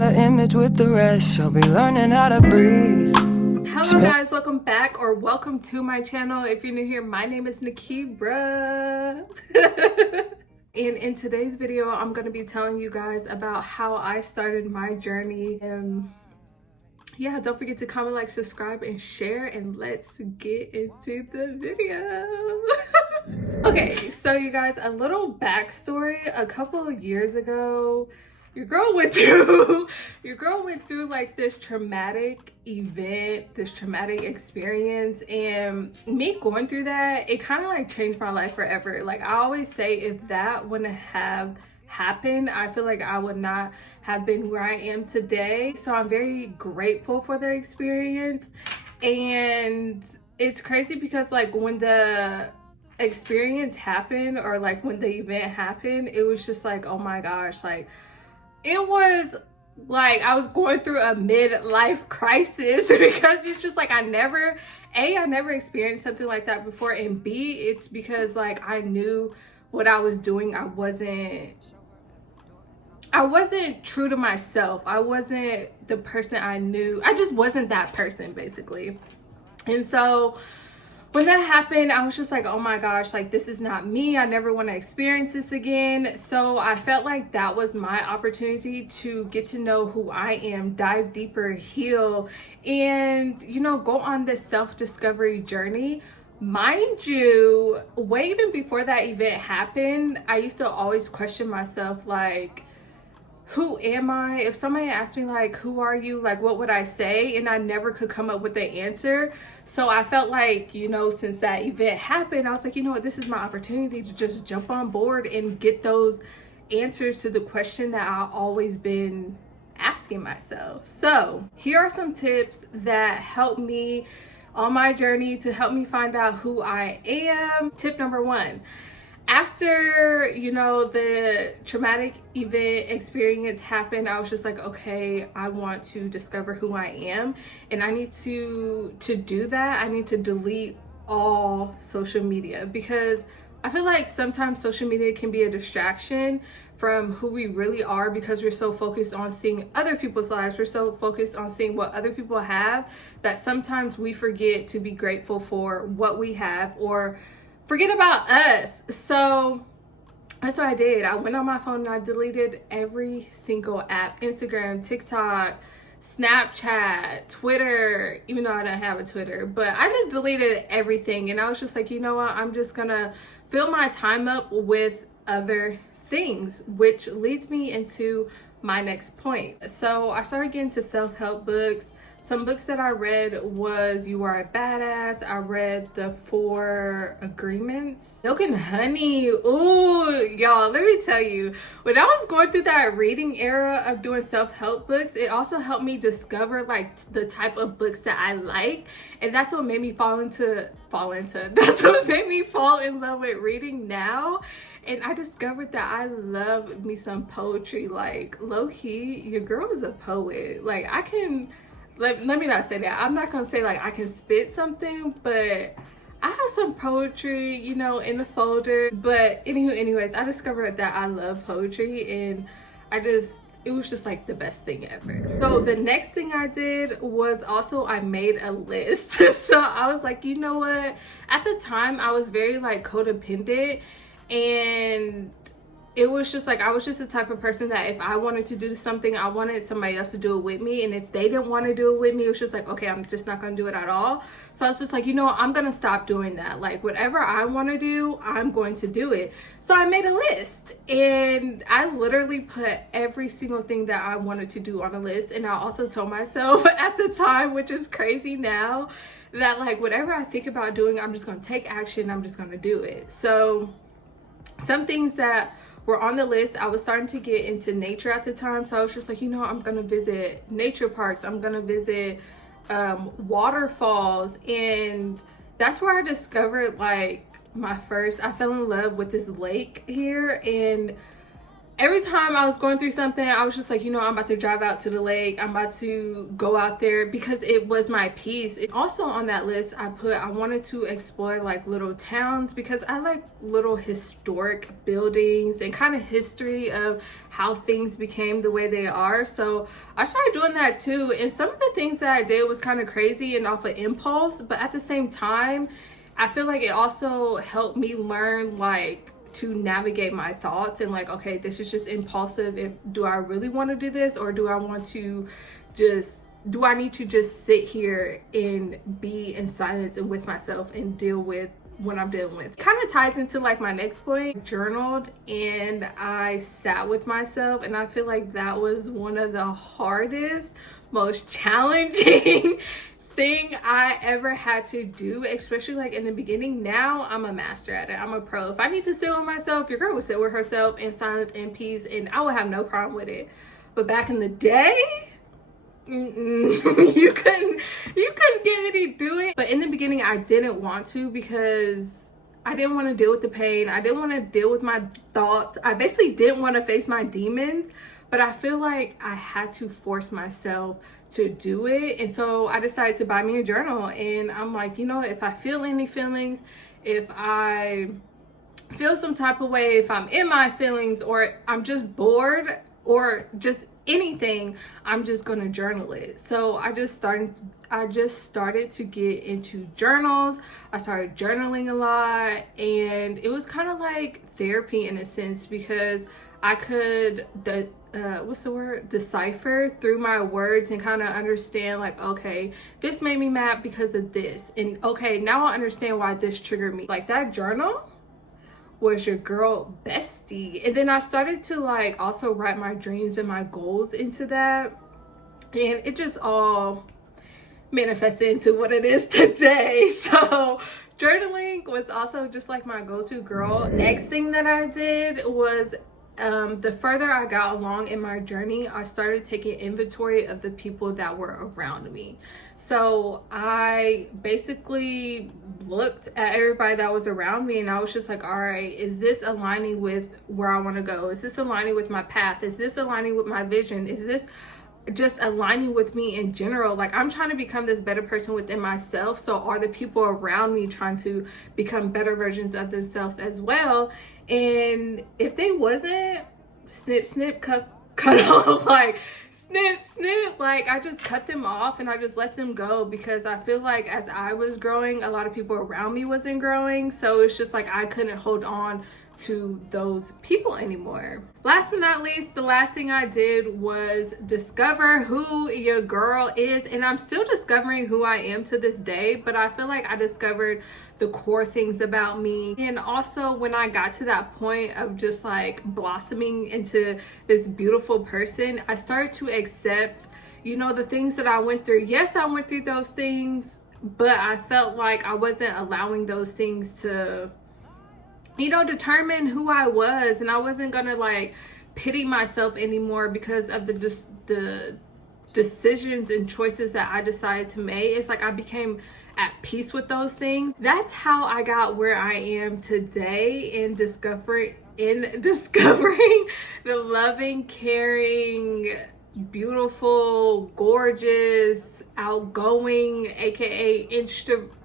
The image with the rest, she'll be learning how to breathe. Hello guys, welcome back or welcome to my channel. If you're new here, my name is Nykebra. And in today's video, I'm going to be telling you guys about how I started my journey. And yeah, don't forget to comment, like, subscribe, and share, and let's get into the video. Okay, so you guys, a little backstory. A couple of years ago, your girl went through like this traumatic event, this traumatic experience, and me going through that, it kind of like changed my life forever. Like I always say, if that wouldn't have happened, I feel like I would not have been where I am today. So I'm very grateful for the experience. And it's crazy because like when the experience happened, or like when the event happened, it was just like, oh my gosh, like it was like I was going through a midlife crisis because it's just like I never experienced something like that before, and B, it's because like I knew what I was doing. I wasn't true to myself. I wasn't the person I knew. I just wasn't that person basically. And so when that happened, I was just like, oh my gosh, like this is not me. I never want to experience this again. So I felt like that was my opportunity to get to know who I am, dive deeper, heal, and, you know, go on this self-discovery journey. Mind you, way even before that event happened, I used to always question myself, like, who am I? If somebody asked me like, who are you? Like, what would I say? And I never could come up with the answer. So I felt like, you know, since that event happened, I was like, you know what, this is my opportunity to just jump on board and get those answers to the question that I've always been asking myself. So here are some tips that help me on my journey to help me find out who I am. Tip number one: after, you know, the traumatic event experience happened, I was just like, okay, I want to discover who I am, and I need to do that. I need to delete all social media, because I feel like sometimes social media can be a distraction from who we really are, because we're so focused on seeing other people's lives. We're so focused on seeing what other people have that sometimes we forget to be grateful for what we have, or forget about us. So that's what I did. I went on my phone and I deleted every single app: Instagram, TikTok, Snapchat, Twitter, even though I don't have a Twitter, but I just deleted everything. And I was just like, you know what, I'm just gonna fill my time up with other things, which leads me into my next point. So I started getting into self-help books. Some books that I read was You Are a Badass. I read The 4 Agreements. Milk and Honey. Ooh, y'all, let me tell you, when I was going through that reading era of doing self-help books, it also helped me discover like the type of books that I like. And that's what made me that's what made me fall in love with reading now. And I discovered that I love me some poetry. Like, low-key, your girl is a poet. Like, I can... Let me not say that. I'm not gonna say like I can spit something, but I have some poetry, you know, in the folder. But anyways, I discovered that I love poetry, and it was just like the best thing ever. So the next thing I did was also I made a list. So I was like, you know what? At the time, I was very like codependent, and it was just like I was just the type of person that if I wanted to do something, I wanted somebody else to do it with me. And if they didn't want to do it with me, it was just like, okay, I'm just not gonna do it at all. So I was just like, you know, I'm gonna stop doing that. Like, whatever I want to do, I'm going to do it. So I made a list, and I literally put every single thing that I wanted to do on a list. And I also told myself at the time, which is crazy now, that like whatever I think about doing, I'm just gonna take action. I'm just gonna do it. So some things that were on the list, I was starting to get into nature at the time. So I was just like, you know, I'm gonna visit nature parks. I'm gonna visit waterfalls. And that's where I discovered like I fell in love with this lake here. And every time I was going through something, I was just like, you know, I'm about to drive out to the lake. I'm about to go out there because it was my peace. Also on that list, I wanted to explore like little towns because I like little historic buildings and kind of history of how things became the way they are. So I started doing that too. And some of the things that I did was kind of crazy and off of impulse, but at the same time, I feel like it also helped me learn like to navigate my thoughts and like, okay, this is just impulsive. Do I really want to do this, or do I need to just sit here and be in silence and with myself and deal with what I'm dealing with? Kind of ties into like my next point. Journaled and I sat with myself, and I feel like that was one of the hardest, most challenging thing I ever had to do, especially like in the beginning. Now I'm a master at it. I'm a pro. If I need to sit with myself, your girl would sit with herself in silence and peace, and I would have no problem with it. But back in the day, you couldn't get me to do it. But in the beginning, I didn't want to because I didn't want to deal with the pain. I didn't want to deal with my thoughts. I basically didn't want to face my demons. But I feel like I had to force myself to do it. And so I decided to buy me a journal. And I'm like, you know, if I feel any feelings, if I feel some type of way, if I'm in my feelings, or I'm just bored, or just anything, I'm just gonna journal it. So I just started to get into journals. I started journaling a lot, and it was kind of like therapy in a sense, because I could decipher through my words and kind of understand like, okay, this made me mad because of this, and okay, now I understand why this triggered me. Like, that journal was your girl bestie. And then I started to like also write my dreams and my goals into that, and it just all manifested into what it is today. So journaling was also just like my go-to girl. Next thing that I did was the further I got along in my journey, I started taking inventory of the people that were around me. So I basically looked at everybody that was around me, and I was just like, all right, is this aligning with where I want to go? Is this aligning with my path? Is this aligning with my vision? Is this just aligning with me in general? Like, I'm trying to become this better person within myself. So are the people around me trying to become better versions of themselves as well? And if they wasn't, snip, cut off, like snip, like I just cut them off and I just let them go, because I feel like as I was growing, a lot of people around me wasn't growing. So it's just like I couldn't hold on to those people anymore. Last but not least, the last thing I did was discover who your girl is. And I'm still discovering who I am to this day, but I feel like I discovered the core things about me. And also when I got to that point of just like blossoming into this beautiful person, I started to accept, you know, the things that I went through. Yes, I went through those things, but I felt like I wasn't allowing those things to, you know, determine who I was. And I wasn't gonna like pity myself anymore because of the decisions and choices that I decided to make. It's like I became at peace with those things. That's how I got where I am today, in discovering the loving, caring, beautiful, gorgeous, outgoing, aka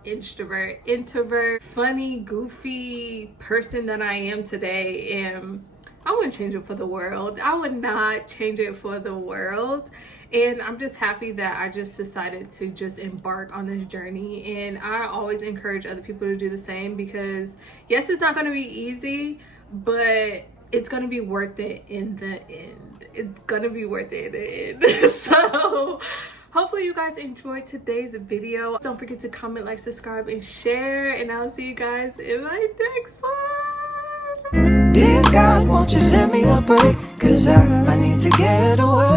introvert, funny, goofy person that I am today. And I wouldn't change it for the world. I would not change it for the world. And I'm just happy that I just decided to just embark on this journey. And I always encourage other people to do the same, because yes, it's not going to be easy, but it's going to be worth it in the end. It's going to be worth it in the end. So hopefully you guys enjoyed today's video. Don't forget to comment, like, subscribe, and share. And I'll see you guys in my next one. Dear God, won't you send me a break? 'Cause I need to get away.